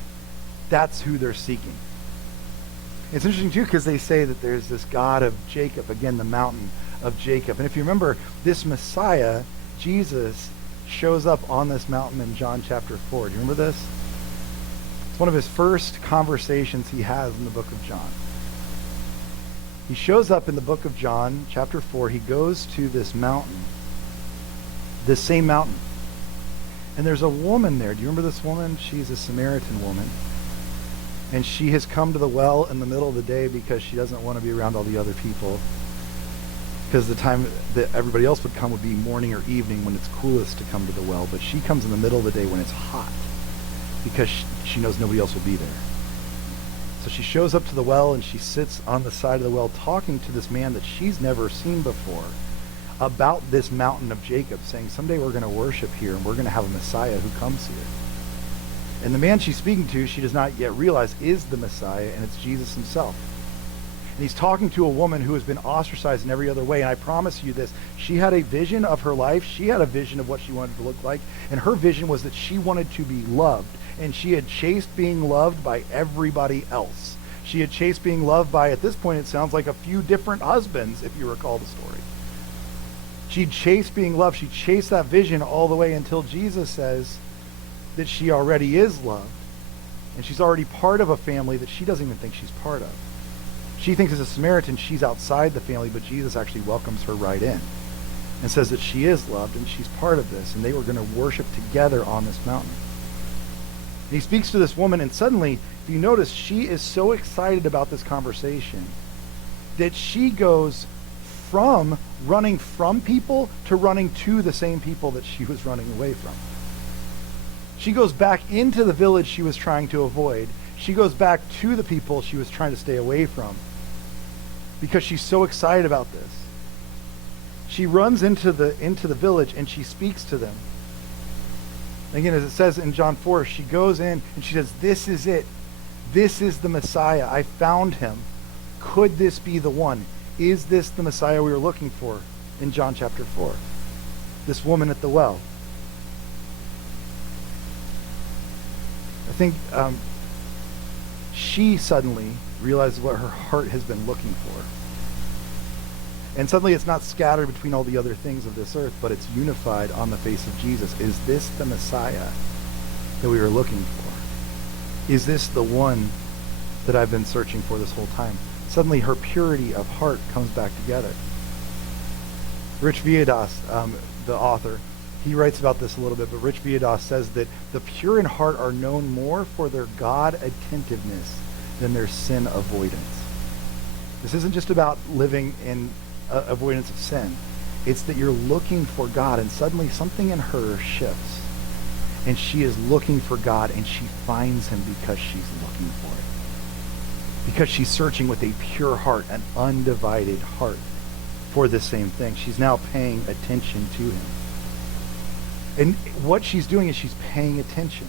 That's who they're seeking. It's interesting too, because they say that there's this God of Jacob, again, the mountain of Jacob. And if you remember, this Messiah, Jesus, shows up on this mountain in John chapter 4. Do you remember this? It's one of his first conversations he has in the book of John. He shows up in the book of John, chapter 4. He goes to this mountain, this same mountain. And there's a woman there. Do you remember this woman? She's a Samaritan woman. And she has come to the well in the middle of the day because she doesn't want to be around all the other people. Because the time that everybody else would come would be morning or evening when it's coolest to come to the well. But she comes in the middle of the day when it's hot because she knows nobody else will be there. So she shows up to the well and she sits on the side of the well talking to this man that she's never seen before about this mountain of Jacob, saying someday we're going to worship here and we're going to have a Messiah who comes here. And the man she's speaking to, she does not yet realize, is the Messiah, and it's Jesus himself. And he's talking to a woman who has been ostracized in every other way. And I promise you this, she had a vision of her life. She had a vision of what she wanted to look like. And her vision was that she wanted to be loved. And she had chased being loved by everybody else. She had chased being loved by, at this point, it sounds like a few different husbands, if you recall the story. She chased being loved. She chased that vision all the way until Jesus says that she already is loved. And she's already part of a family that she doesn't even think she's part of. She thinks as a Samaritan, she's outside the family, but Jesus actually welcomes her right in and says that she is loved and she's part of this, and they were going to worship together on this mountain. And he speaks to this woman, and suddenly, if you notice, she is so excited about this conversation that she goes from running from people to running to the same people that she was running away from. She goes back into the village she was trying to avoid. She goes back to the people she was trying to stay away from because she's so excited about this. She runs into the village and she speaks to them. Again, as it says in John 4, she goes in and she says, "This is it. This is the Messiah. I found him. Could this be the one? Is this the Messiah we were looking for?" In John chapter 4. This woman at the well. I think she suddenly realizes what her heart has been looking for. And suddenly it's not scattered between all the other things of this earth, but it's unified on the face of Jesus. Is this the Messiah that we were looking for? Is this the one that I've been searching for this whole time? Suddenly her purity of heart comes back together. Rich Viedas, the author, he writes about this a little bit, but Rich Viedas says that the pure in heart are known more for their God attentiveness than their sin avoidance. This isn't just about living in avoidance of sin. It's that you're looking for God, and suddenly something in her shifts. And she is looking for God, and she finds him because she's looking for it. Because she's searching with a pure heart, an undivided heart for the same thing. She's now paying attention to him. And what she's doing is she's paying attention.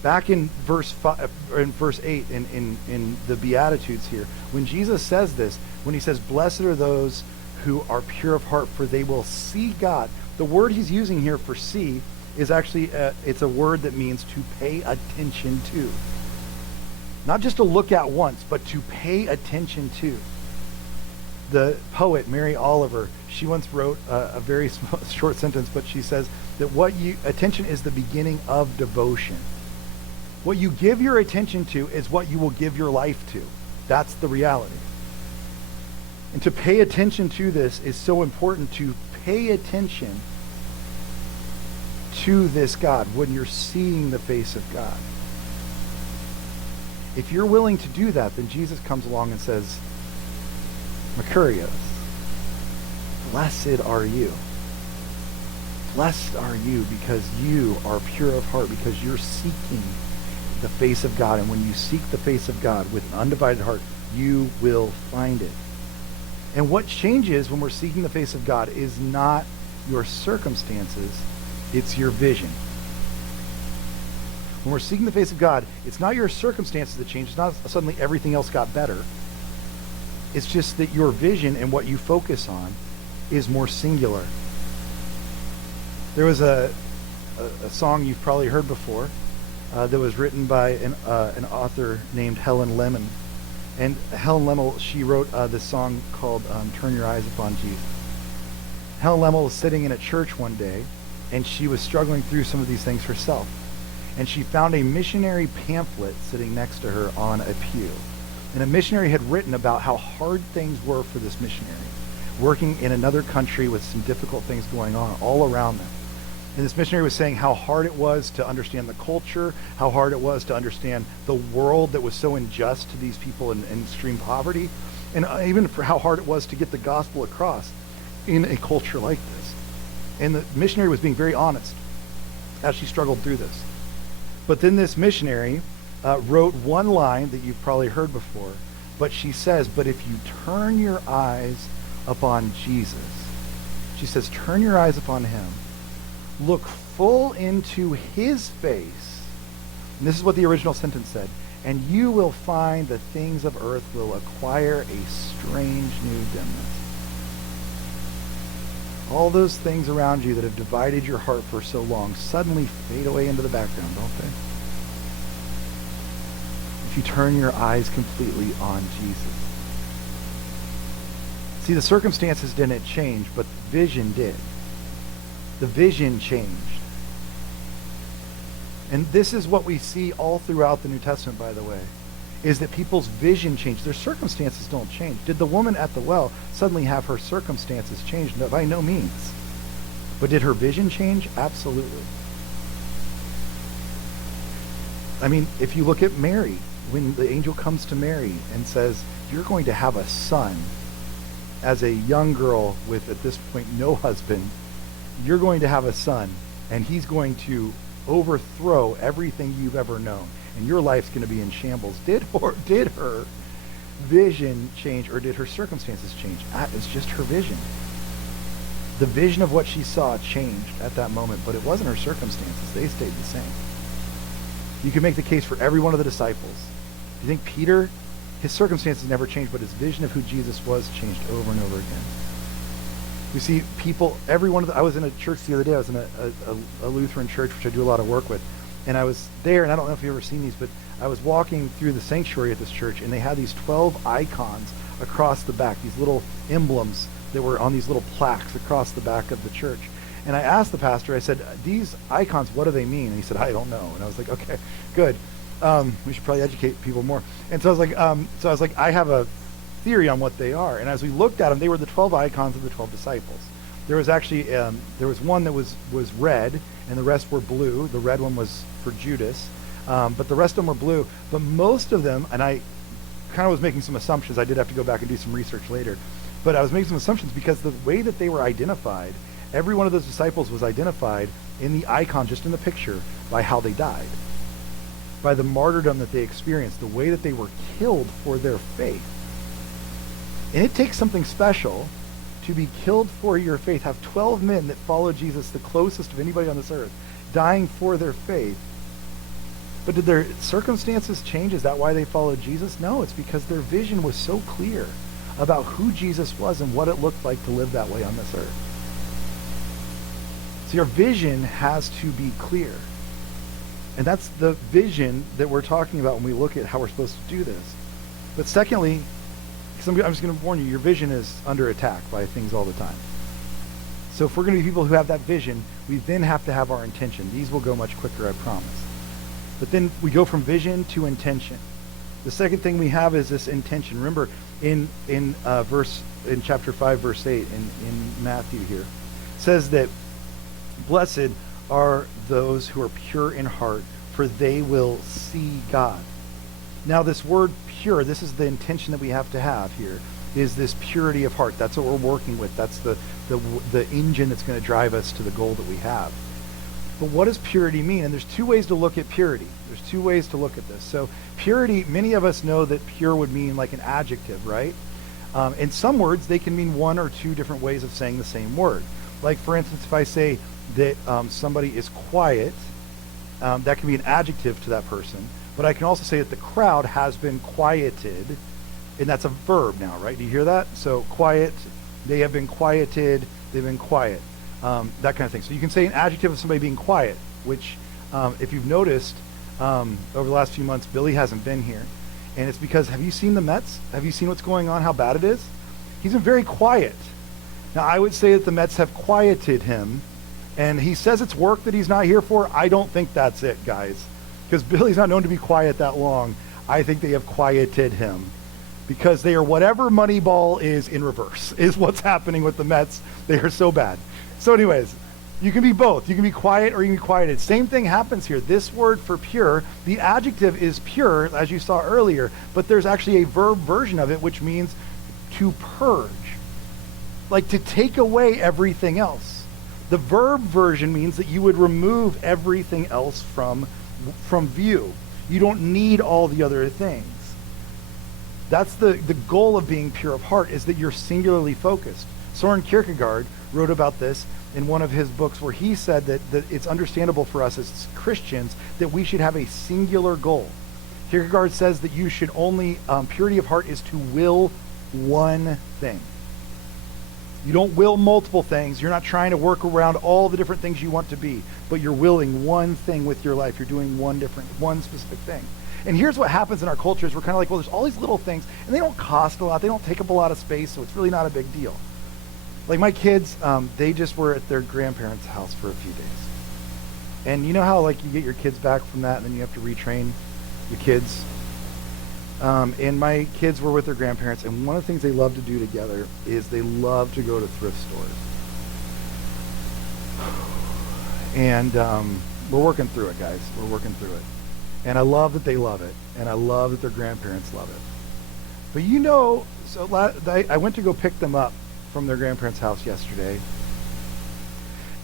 Back in verse 8 in the Beatitudes here, when Jesus says this, when he says, "Blessed are those who are pure of heart, for they will see God." The word he's using here for "see" is actually, it's a word that means to pay attention to. Not just to look at once, but to pay attention to. The poet Mary Oliver, she once wrote a very short sentence, but she says that attention is the beginning of devotion. What you give your attention to is what you will give your life to. That's the reality. And to pay attention to this is so important, to pay attention to this God when you're seeing the face of God. If you're willing to do that, then Jesus comes along and says, Makarios, blessed are you. Blessed are you because you are pure of heart, because you're seeking the face of God. And when you seek the face of God with an undivided heart, you will find it. And what changes when we're seeking the face of God is not your circumstances, it's your vision. When we're seeking the face of God, it's not your circumstances that change. It's not suddenly everything else got better. It's just that your vision and what you focus on is more singular. There was a song you've probably heard before that was written by an author named Helen Lemon. And Helen Lemon, she wrote this song called Turn Your Eyes Upon Jesus. Helen Lemon was sitting in a church one day, and she was struggling through some of these things herself. And she found a missionary pamphlet sitting next to her on a pew. And a missionary had written about how hard things were for this missionary, working in another country with some difficult things going on all around them. And this missionary was saying how hard it was to understand the culture, how hard it was to understand the world that was so unjust to these people in extreme poverty, and even for how hard it was to get the gospel across in a culture like this. And the missionary was being very honest as she struggled through this. But then this missionary wrote one line that you've probably heard before, but she says, but if you turn your eyes upon Jesus, she says, turn your eyes upon him, look full into his face, and this is what the original sentence said, and you will find the things of earth will acquire a strange new dimness. All those things around you that have divided your heart for so long suddenly fade away into the background, don't they? If you turn your eyes completely on Jesus. See, the circumstances didn't change, but the vision did. The vision changed. And this is what we see all throughout the New Testament, by the way, is that people's vision changed. Their circumstances don't change. Did the woman at the well suddenly have her circumstances change? No, by no means. But did her vision change? Absolutely. I mean, if you look at Mary, when the angel comes to Mary and says, you're going to have a son, as a young girl with, at this point, no husband, you're going to have a son, and he's going to overthrow everything you've ever known, and your life's going to be in shambles. Did her vision change, or did her circumstances change? It's just her vision. The vision of what she saw changed at that moment, but it wasn't her circumstances. They stayed the same. You can make the case for every one of the disciples. Do you think Peter, his circumstances never changed, but his vision of who Jesus was changed over and over again? We see people, every one of the, I was in a church the other day, I was in a Lutheran church, which I do a lot of work with, and I was there, and I don't know if you've ever seen these, but I was walking through the sanctuary at this church, and they had these 12 icons across the back, these little emblems that were on these little plaques across the back of the church. And I asked the pastor, I said, these icons, what do they mean? And he said, I don't know. And I was like, okay, good. We should probably educate people more. And so I was like, I have a theory on what they are. And as we looked at them, they were the 12 icons of the 12 disciples. There was actually, there was one that was red, and the rest were blue. The red one was for Judas, but the rest of them were blue. But most of them, and I kind of was making some assumptions. I did have to go back and do some research later. But I was making some assumptions because the way that they were identified, every one of those disciples was identified in the icon, just in the picture, by how they died, by the martyrdom that they experienced, the way that they were killed for their faith. And it takes something special to be killed for your faith. Have 12 men that followed Jesus, the closest of anybody on this earth, dying for their faith. But did their circumstances change? Is that why they followed Jesus? No, it's because their vision was so clear about who Jesus was and what it looked like to live that way on this earth. So your vision has to be clear. And that's the vision that we're talking about when we look at how we're supposed to do this. But secondly, I'm just going to warn you, your vision is under attack by things all the time. So if we're going to be people who have that vision, we then have to have our intention. These will go much quicker, I promise. But then we go from vision to intention. The second thing we have is this intention. Remember, in chapter 5, verse 8, in Matthew here, it says that blessed are those who are pure in heart, for they will see God. Now this word pure, this is the intention that we have to have here, is this purity of heart. That's what we're working with. That's the engine that's going to drive us to the goal that we have. But what does purity mean? And there's two ways to look at purity. There's two ways to look at this. So purity, many of us know that pure would mean like an adjective, right? In some words, they can mean one or two different ways of saying the same word. Like, for instance, if I say that somebody is quiet, that can be an adjective to that person. But I can also say that the crowd has been quieted, and that's a verb now, right? Do you hear that? So quiet, they have been quieted, they've been quiet, that kind of thing. So you can say an adjective of somebody being quiet, which if you've noticed over the last few months, Billy hasn't been here. And it's because, have you seen the Mets? Have you seen what's going on, how bad it is? He's been very quiet. Now, I would say that the Mets have quieted him, and he says it's work that he's not here for. I don't think that's it, guys, because Billy's not known to be quiet that long. I think they have quieted him because they are whatever Moneyball is in reverse, is what's happening with the Mets. They are so bad. So anyways, you can be both. You can be quiet or you can be quieted. Same thing happens here. This word for pure, the adjective is pure, as you saw earlier, but there's actually a verb version of it, which means to purge, like to take away everything else. The verb version means that you would remove everything else from view. You don't need all the other things. That's the goal of being pure of heart, is that you're singularly focused. Soren Kierkegaard wrote about this in one of his books, where he said that it's understandable for us as Christians that we should have a singular goal. Kierkegaard says that you should only, purity of heart is to will one thing. You don't will multiple things. You're not trying to work around all the different things you want to be, but you're willing one thing with your life. You're doing one specific thing. And here's what happens in our culture is we're kind of like, well, there's all these little things, and they don't cost a lot. They don't take up a lot of space, so it's really not a big deal. Like my kids, they just were at their grandparents' house for a few days. And you know how like you get your kids back from that and then you have to retrain your kids? And my kids were with their grandparents, and one of the things they love to do together is they love to go to thrift stores. And we're working through it, guys. We're working through it. And I love that they love it, and I love that their grandparents love it. But I went to go pick them up from their grandparents' house yesterday,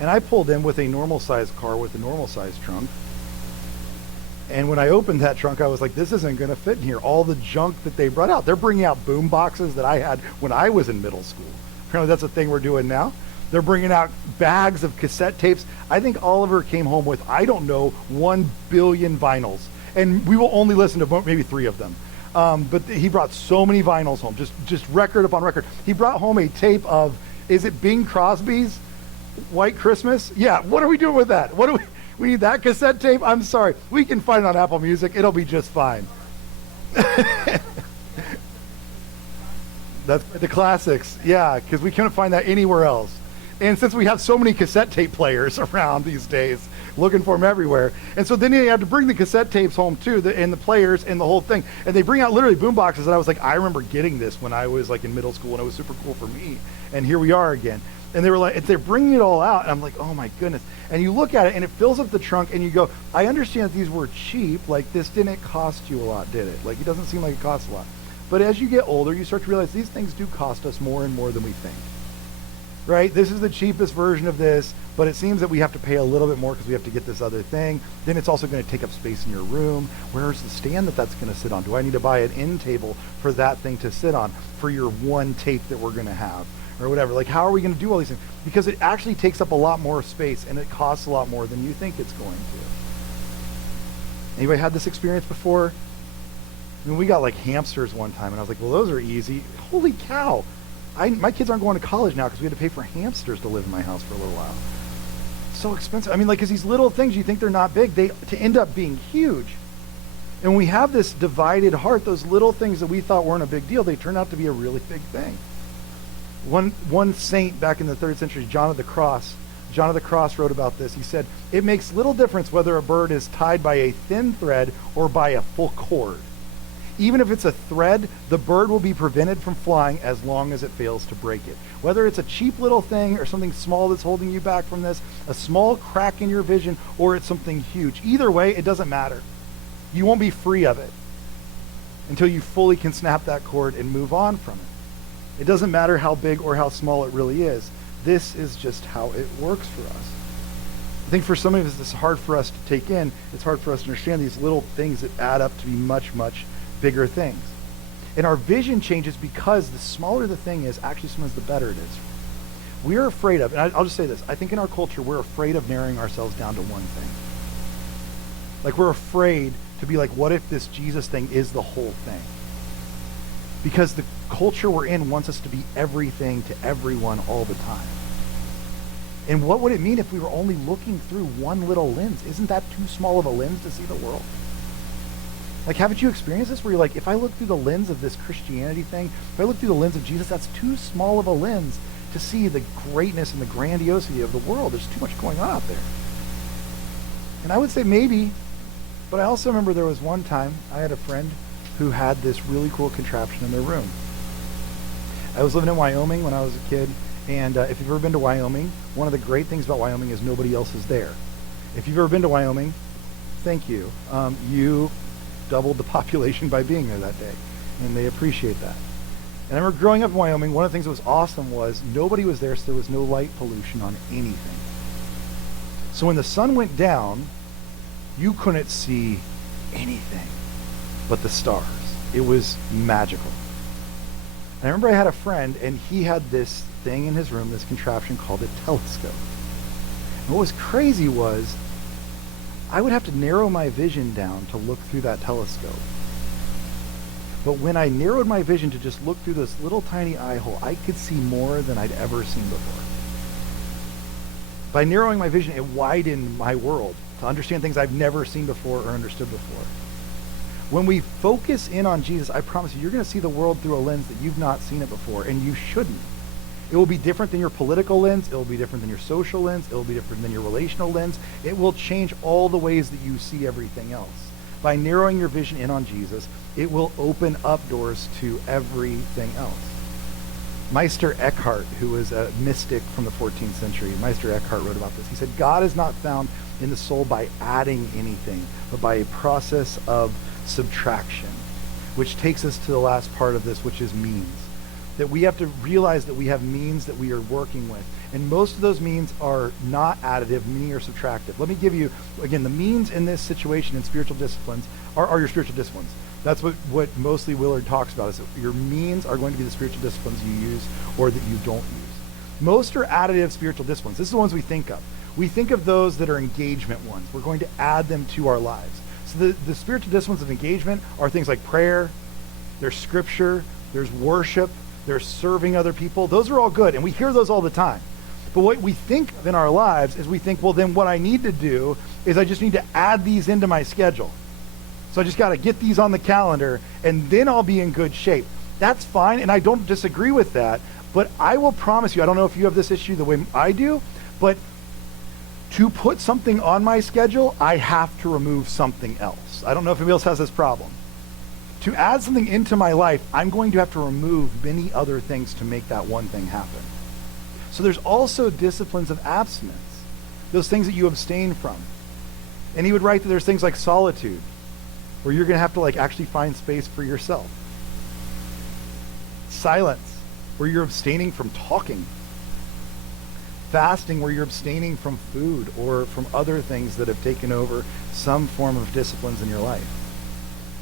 and I pulled in with a normal-sized car with a normal-sized trunk. And when I opened that trunk, I was like, this isn't going to fit in here. All the junk that they brought out. They're bringing out boom boxes that I had when I was in middle school. Apparently that's a thing we're doing now. They're bringing out bags of cassette tapes. I think Oliver came home with, 1 billion vinyls. And we will only listen to maybe 3 of them. But he brought so many vinyls home, just record upon record. He brought home a tape of, is it Bing Crosby's White Christmas? Yeah, what are we doing with that? We need that cassette tape? I'm sorry. We can find it on Apple Music. It'll be just fine. That's the classics. Yeah, because we couldn't find that anywhere else. And since we have so many cassette tape players around these days, looking for them everywhere. And so then you have to bring the cassette tapes home too, and the players and the whole thing. And they bring out literally boom boxes. And I was like, I remember getting this when I was like in middle school, and it was super cool for me. And here we are again. And they were like, they're bringing it all out. And I'm like, oh my goodness. And you look at it and it fills up the trunk and you go, I understand that these were cheap. Like this didn't cost you a lot, did it? Like it doesn't seem like it costs a lot. But as you get older, you start to realize these things do cost us more and more than we think. Right? This is the cheapest version of this, but it seems that we have to pay a little bit more because we have to get this other thing. Then it's also going to take up space in your room. Where's the stand that's going to sit on? Do I need to buy an end table for that thing to sit on for your one tape that we're going to have or whatever? Like, how are we going to do all these things? Because it actually takes up a lot more space and it costs a lot more than you think it's going to. Anybody had this experience before? I mean, we got like hamsters one time, and I was like, well, those are easy. Holy cow. My kids aren't going to college now because we had to pay for hamsters to live in my house for a little while. It's so expensive. I mean, like, because these little things, you think they're not big, to end up being huge. And when we have this divided heart, those little things that we thought weren't a big deal, they turn out to be a really big thing. One saint back in the 3rd century, John of the Cross wrote about this. He said, it makes little difference whether a bird is tied by a thin thread or by a full cord. Even if it's a thread, the bird will be prevented from flying as long as it fails to break it. Whether it's a cheap little thing or something small that's holding you back from this, a small crack in your vision, or it's something huge. Either way, it doesn't matter. You won't be free of it until you fully can snap that cord and move on from it. It doesn't matter how big or how small it really is. This is just how it works for us. I think for some of us, it's hard for us to take in. It's hard for us to understand these little things that add up to be much, much bigger things. And our vision changes because the smaller the thing is, actually sometimes the better it is. We're afraid of, and I'll just say this, I think in our culture, we're afraid of narrowing ourselves down to one thing. Like we're afraid to be like, what if this Jesus thing is the whole thing? Because the culture we're in wants us to be everything to everyone all the time. And what would it mean if we were only looking through one little lens? Isn't that too small of a lens to see the world? Like, haven't you experienced this where you're like, if I look through the lens of this Christianity thing, if I look through the lens of Jesus, that's too small of a lens to see the greatness and the grandiosity of the world. There's too much going on out there. And I would say maybe, but I also remember there was one time I had a friend who had this really cool contraption in their room. I was living in Wyoming when I was a kid, and if you've ever been to Wyoming, one of the great things about Wyoming is nobody else is there. If you've ever been to Wyoming, thank you. You doubled the population by being there that day, and they appreciate that. And I remember growing up in Wyoming, one of the things that was awesome was nobody was there, so there was no light pollution on anything. So when the sun went down, you couldn't see anything but the stars. It was magical. And I remember I had a friend, and he had this thing in his room, this contraption called a telescope. And what was crazy was I would have to narrow my vision down to look through that telescope. But when I narrowed my vision to just look through this little tiny eye hole, I could see more than I'd ever seen before. By narrowing my vision, it widened my world to understand things I've never seen before or understood before. When we focus in on Jesus, I promise you, you're going to see the world through a lens that you've not seen it before, and you shouldn't. It will be different than your political lens. It will be different than your social lens. It will be different than your relational lens. It will change all the ways that you see everything else. by narrowing your vision in on Jesus, it will open up doors to everything else. Meister Eckhart, who was a mystic from the 14th century, Meister Eckhart wrote about this. He said, God is not found in the soul by adding anything, but by a process of subtraction, which takes us to the last part of this, which is means. That we have to realize that we have means that we are working with. And most of those means are not additive, meaning are subtractive. Let me give you, again, the means in this situation in spiritual disciplines are your spiritual disciplines. That's what mostly Willard talks about, is that your means are going to be the spiritual disciplines you use or that you don't use. Most are additive spiritual disciplines. This is the ones we think of. We think of those that are engagement ones. We're going to add them to our lives. So the spiritual disciplines of engagement are things like prayer, there's scripture, there's worship, there's serving other people. Those are all good, and we hear those all the time. But what we think in our lives is we think, well, then what I need to do is I just need to add these into my schedule. So I just got to get these on the calendar, and then I'll be in good shape. That's fine, and I don't disagree with that, but I will promise you, I don't know if you have this issue the way I do, but to put something on my schedule, I have to remove something else. I don't know if anybody else has this problem. To add something into my life, I'm going to have to remove many other things to make that one thing happen. So there's also disciplines of abstinence, those things that you abstain from. And he would write that there's things like solitude, where you're going to have to actually find space for yourself. Silence, where you're abstaining from talking. Fasting, where you're abstaining from food or from other things that have taken over some form of disciplines in your life.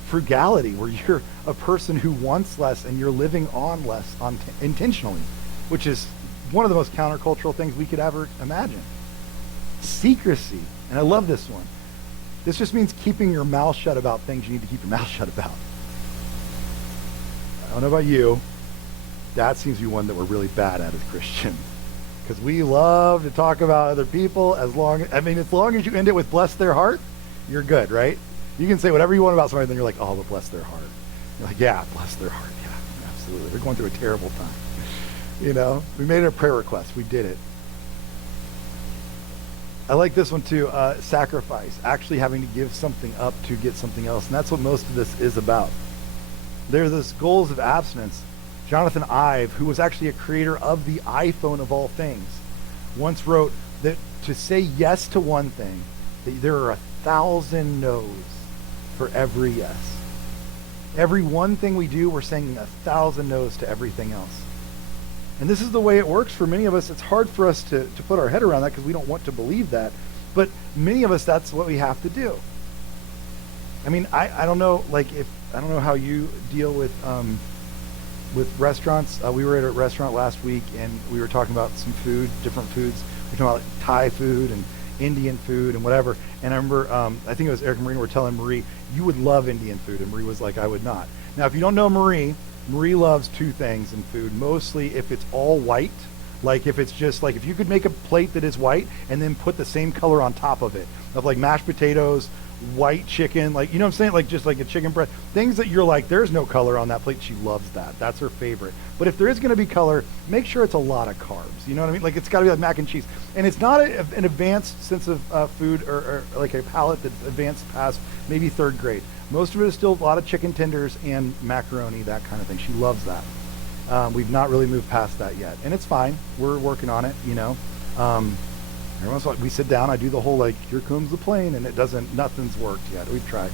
Frugality, where you're a person who wants less and you're living on less intentionally, which is one of the most countercultural things we could ever imagine. Secrecy, and I love this one. This just means keeping your mouth shut about things you need to keep your mouth shut about. I don't know about you. That seems to be one that we're really bad at as Christians. Because we love to talk about other people as long as you end it with bless their heart, you're good, right? You can say whatever you want about somebody, then you're like, oh, but bless their heart. You're like, yeah, bless their heart. Yeah, absolutely. They're going through a terrible time. We made it a prayer request. We did it. I like this one too, sacrifice, actually having to give something up to get something else. And that's what most of this is about. There are those goals of abstinence. Jonathan Ive, who was actually a creator of the iPhone of all things, once wrote that to say yes to one thing, that there are 1,000 no's for every yes. Every one thing we do, we're saying 1,000 no's to everything else. And this is the way it works for many of us. It's hard for us to put our head around that because we don't want to believe that. But many of us, that's what we have to do. I don't know, I don't know how you deal with restaurants. We were at a restaurant last week and we were talking about some food, different foods. We were talking about Thai food and Indian food and whatever. And I remember, I think it was Eric and Marie were telling Marie, you would love Indian food. And Marie was like, I would not. Now, if you don't know Marie loves two things in food. Mostly if it's all white, if it's just if you could make a plate that is white and then put the same color on top of it, of mashed potatoes, white chicken, you know what I'm saying? Just like a chicken breast. Things that you're there's no color on that plate. She loves that. That's her favorite. But if there is going to be color, make sure it's a lot of carbs. You know what I mean? It's got to be like mac and cheese. And it's not an advanced sense of food or a palate that's advanced past maybe third grade. Most of it is still a lot of chicken tenders and macaroni, that kind of thing. She loves that. We've not really moved past that yet. And it's fine. We're working on it, Every once in a while we sit down, I do the whole here comes the plane, and nothing's worked yet. We've tried.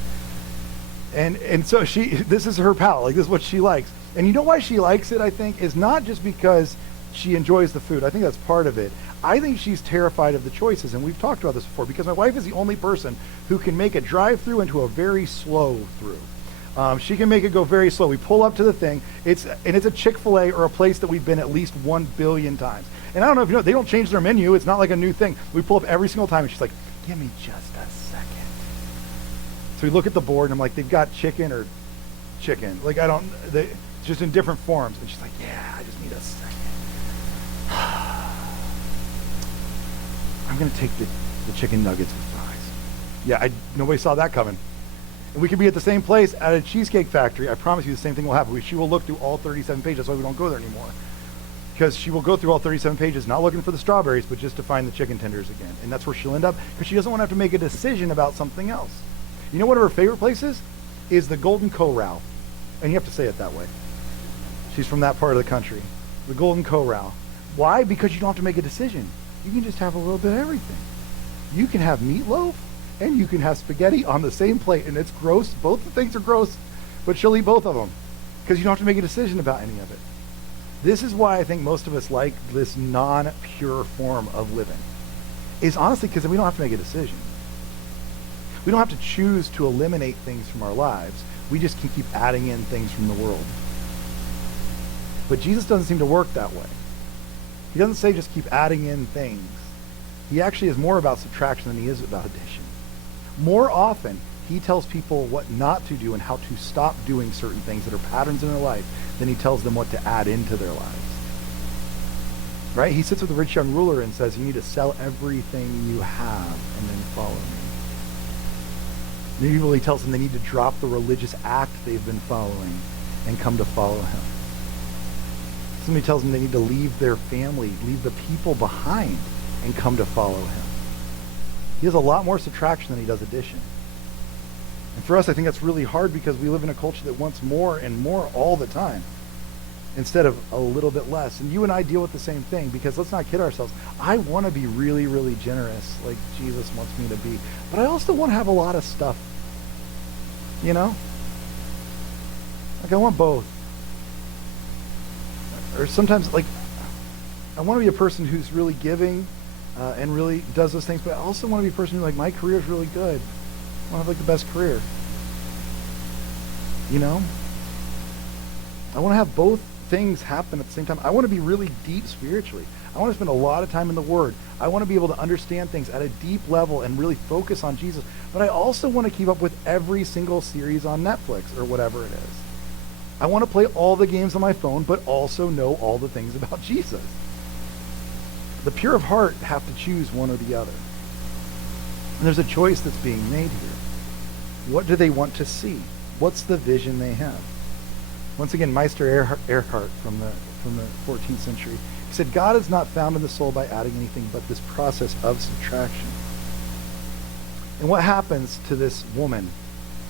And so this is her palate. This is what she likes. And you know why she likes it, I think, is not just because she enjoys the food. I think that's part of it. I think she's terrified of the choices, and we've talked about this before, because my wife is the only person who can make a drive-through into a very slow through. She can make it go very slow. We pull up to the thing. It's a Chick-fil-A or a place that we've been at least 1 billion times. And I don't know if you know, they don't change their menu. It's not like a new thing. We pull up every single time, and she's like, give me just a second. So we look at the board, and I'm like, they've got chicken or chicken. Just in different forms. And she's like, yeah, I just need a second. I'm going to take the chicken nuggets with fries. Yeah, nobody saw that coming. And we could be at the same place at a Cheesecake Factory. I promise you the same thing will happen. She will look through all 37 pages. That's why we don't go there anymore. Because she will go through all 37 pages, not looking for the strawberries, but just to find the chicken tenders again. And that's where she'll end up, because she doesn't want to have to make a decision about something else. You know one of her favorite places is the Golden Corral. And you have to say it that way. She's from that part of the country. The Golden Corral. Why? Because you don't have to make a decision. You can just have a little bit of everything. You can have meatloaf and you can have spaghetti on the same plate, and it's gross. Both the things are gross, but she'll eat both of them because you don't have to make a decision about any of it. This is why I think most of us like this non-pure form of living. Is honestly because we don't have to make a decision. We don't have to choose to eliminate things from our lives. We just can keep adding in things from the world. But Jesus doesn't seem to work that way. He doesn't say just keep adding in things. He actually is more about subtraction than he is about addition. More often, he tells people what not to do and how to stop doing certain things that are patterns in their life than he tells them what to add into their lives. Right? He sits with the rich young ruler and says, you need to sell everything you have and then follow me. Many people, he tells them they need to drop the religious act they've been following and come to follow him. Somebody tells them they need to leave their family, leave the people behind, and come to follow him. He has a lot more subtraction than he does addition. And for us, I think that's really hard because we live in a culture that wants more and more all the time instead of a little bit less. And you and I deal with the same thing because let's not kid ourselves. I want to be really, really generous like Jesus wants me to be. But I also want to have a lot of stuff. You know? Like I want both. Or sometimes, like, I want to be a person who's really giving and really does those things, but I also want to be a person who, like, my career is really good. I want to have, like, the best career. You know? I want to have both things happen at the same time. I want to be really deep spiritually. I want to spend a lot of time in the Word. I want to be able to understand things at a deep level and really focus on Jesus. But I also want to keep up with every single series on Netflix or whatever it is. I want to play all the games on my phone, but also know all the things about Jesus. The pure of heart have to choose one or the other. And there's a choice that's being made here. What do they want to see? What's the vision they have? Once again, Meister Eckhart from the 14th century, he said, God is not found in the soul by adding anything but this process of subtraction. And what happens to this woman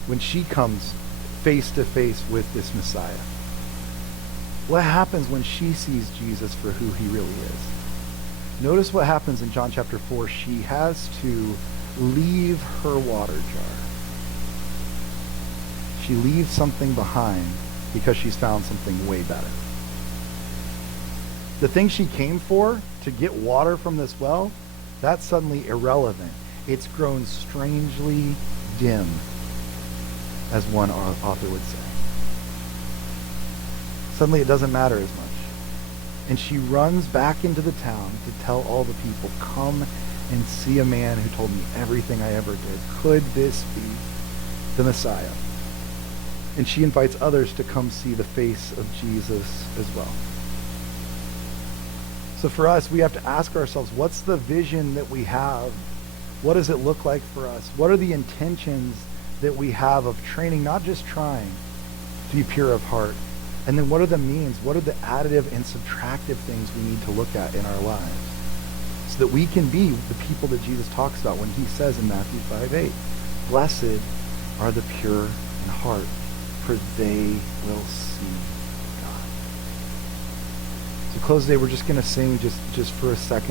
when she comes face to face with this Messiah? What happens when she sees Jesus for who he really is? Notice what happens in John chapter 4. She has to leave her water jar. She leaves something behind because she's found something way better. The thing she came for, to get water from this well, that's suddenly irrelevant. It's grown strangely dim, as one author would say. Suddenly it doesn't matter as much. And she runs back into the town to tell all the people, come and see a man who told me everything I ever did. Could this be the Messiah? And she invites others to come see the face of Jesus as well. So for us, we have to ask ourselves, what's the vision that we have? What does it look like for us? What are the intentions that we have of training, not just trying to be pure of heart? And then what are the means? What are the additive and subtractive things we need to look at in our lives so that we can be the people that Jesus talks about when he says in Matthew 5:8, blessed are the pure in heart, for they will see God. So close today, we're just going to sing just for a second.